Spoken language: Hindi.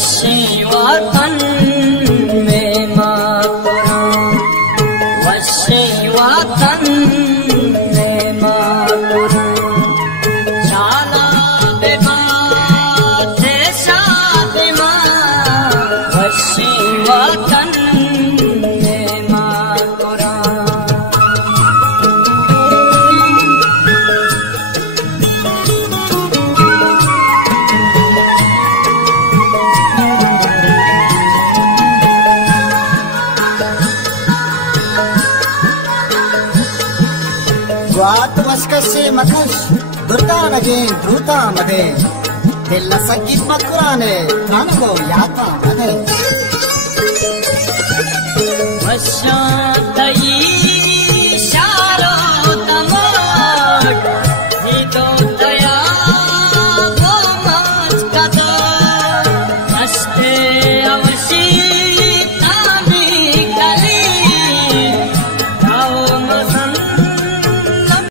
वशिवातन में मातुरा वशिवातन में मातुरा शाला बेबाते शादी माँ वशिवातन में मातुरा Waskasi makash durta nage druta made dilla sakit makurane nanago yata made